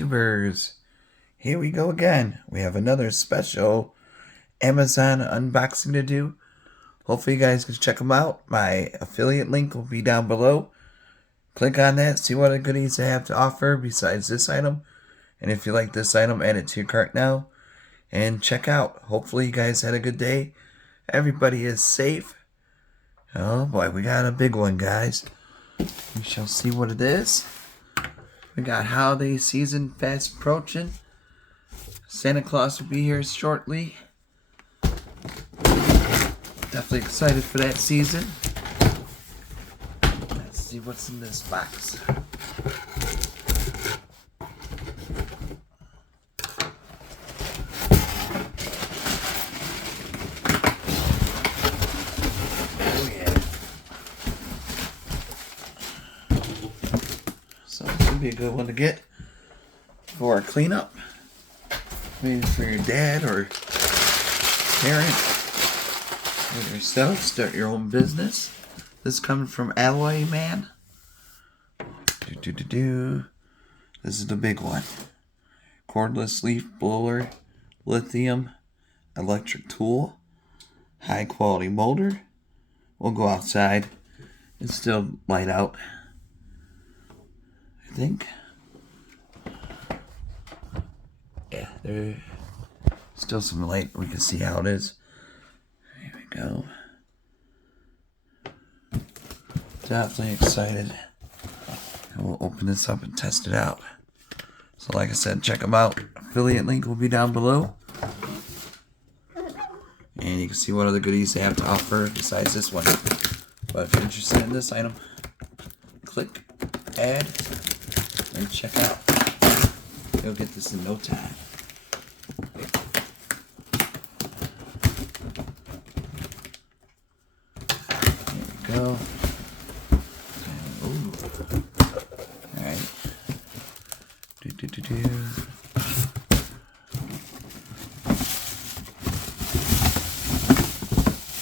YouTubers, here we go again. We have another special Amazon unboxing to do. Hopefully you guys can check them out. My affiliate link will be down below. Click on that, see what goodies I have to offer besides this item. And if you like this item, add it to your cart now. And check out. Hopefully you guys had a good day. Everybody is safe. Oh boy, we got a big one, guys. We shall see what it is. We got holiday season fast approaching. Santa Claus will be here shortly. Definitely excited for that season. Let's see what's in this box. Oh yeah. So this will be a good one to get for a cleanup. Maybe for your dad or parent or yourself, start your own business. This is coming from Alloyman. This is the big one. Cordless leaf blower, lithium, electric tool, high quality molder. We'll go outside. It's still light out, I think. Yeah, there's still some light. We can see how it is. There we go. Definitely excited. And we'll open this up and test it out. So like I said, check them out. Affiliate link will be down below. And you can see what other goodies they have to offer besides this one. But if you're interested in this item, click add and check out. You'll get this in no time. There we go. Ooh. Alright.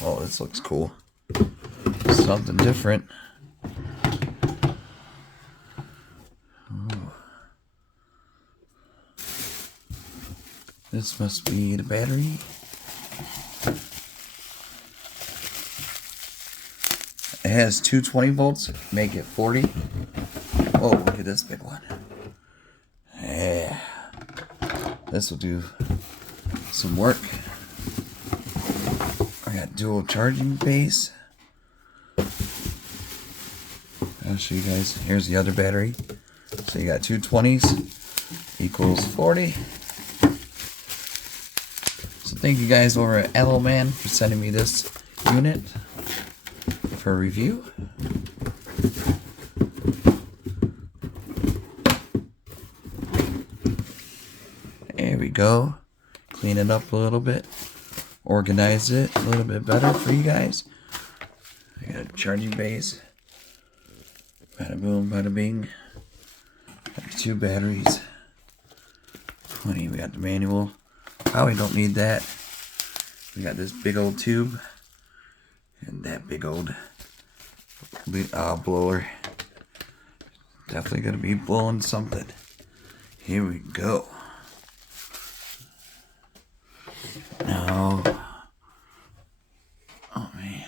Oh, this looks cool. Something different. This must be the battery. It has 220 volts, make it 40. Oh, look at this big one. Yeah. This will do some work. I got dual charging base. I'll show you guys. Here's the other battery. So you got 220s equals 40. So thank you guys over at Alloyman for sending me this unit for review. There we go. Clean it up a little bit. Organize it a little bit better for you guys. I got a charging base. Bada boom, bada bing. Got 2 batteries. 20. We got the manual. Probably don't need that. We got this big old tube and that big old blower. Definitely gonna be blowing something. Here we go. Now, oh man.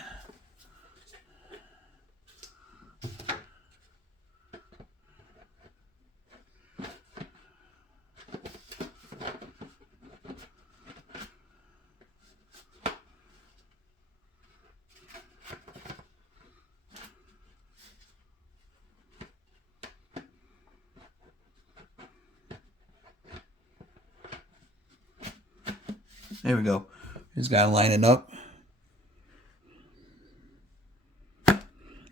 There we go. Just gotta line it up.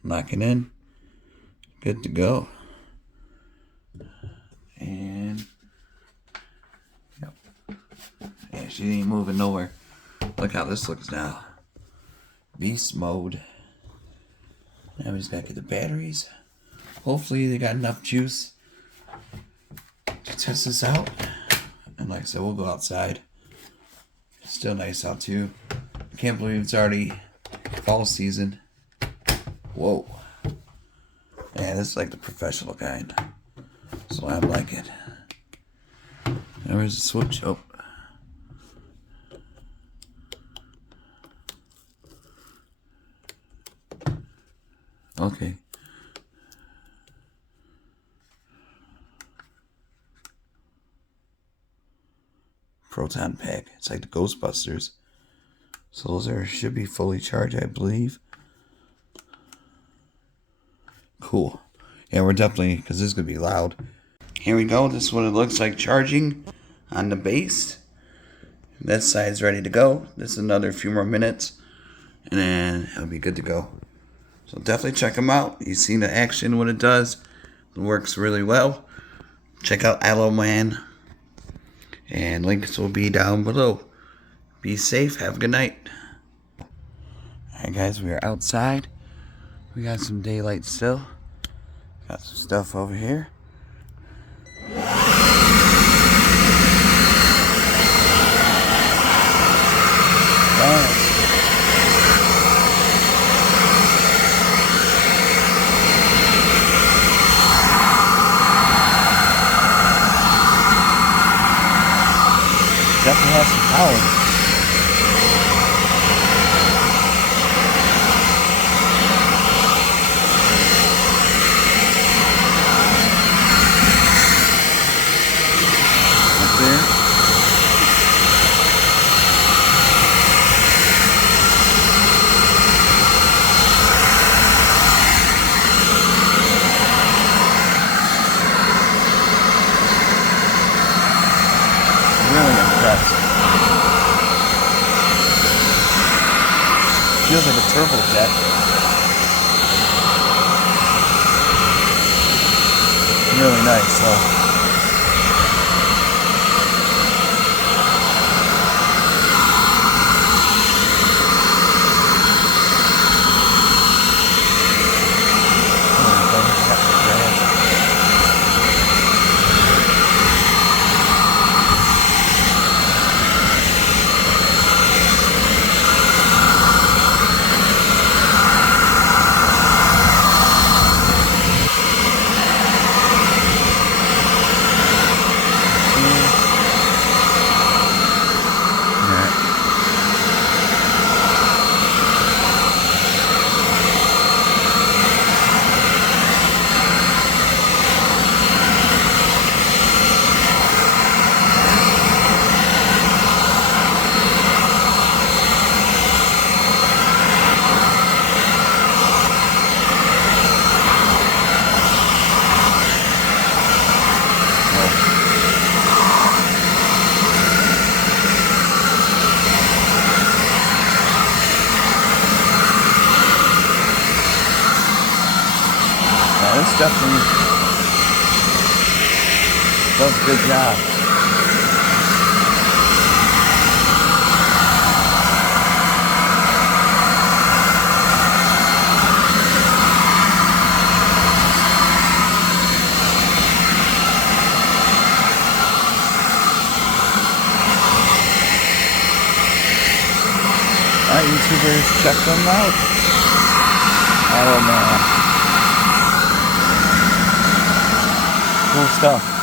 Lock it in. Good to go. And yep. Yeah, she ain't moving nowhere. Look how this looks now. Beast mode. Now we just gotta get the batteries. Hopefully they got enough juice to test this out. And like I said, we'll go outside. Still nice out too. I can't believe it's already fall season. Whoa. Yeah, this is like the professional kind. So I like it. Where's the switch? Oh. Okay. Proton pack. It's like the Ghostbusters. So those are should be fully charged, I believe. Cool. Yeah, we're definitely, because this is going to be loud. Here we go. This is what it looks like charging on the base. This side's ready to go. This is another few more minutes, and then it'll be good to go. So definitely check them out. You've seen the action, what it does. It works really well. Check out Alloyman, and links will be down below. Be safe. Have a good night. Alright guys, we are outside. We got some daylight still. Got some stuff over here. Definitely has some power. Really impressed. Feels like a turbo jet. Really nice though. This definitely does a good job. Alright, YouTubers, check them out. I don't know. Cool stuff.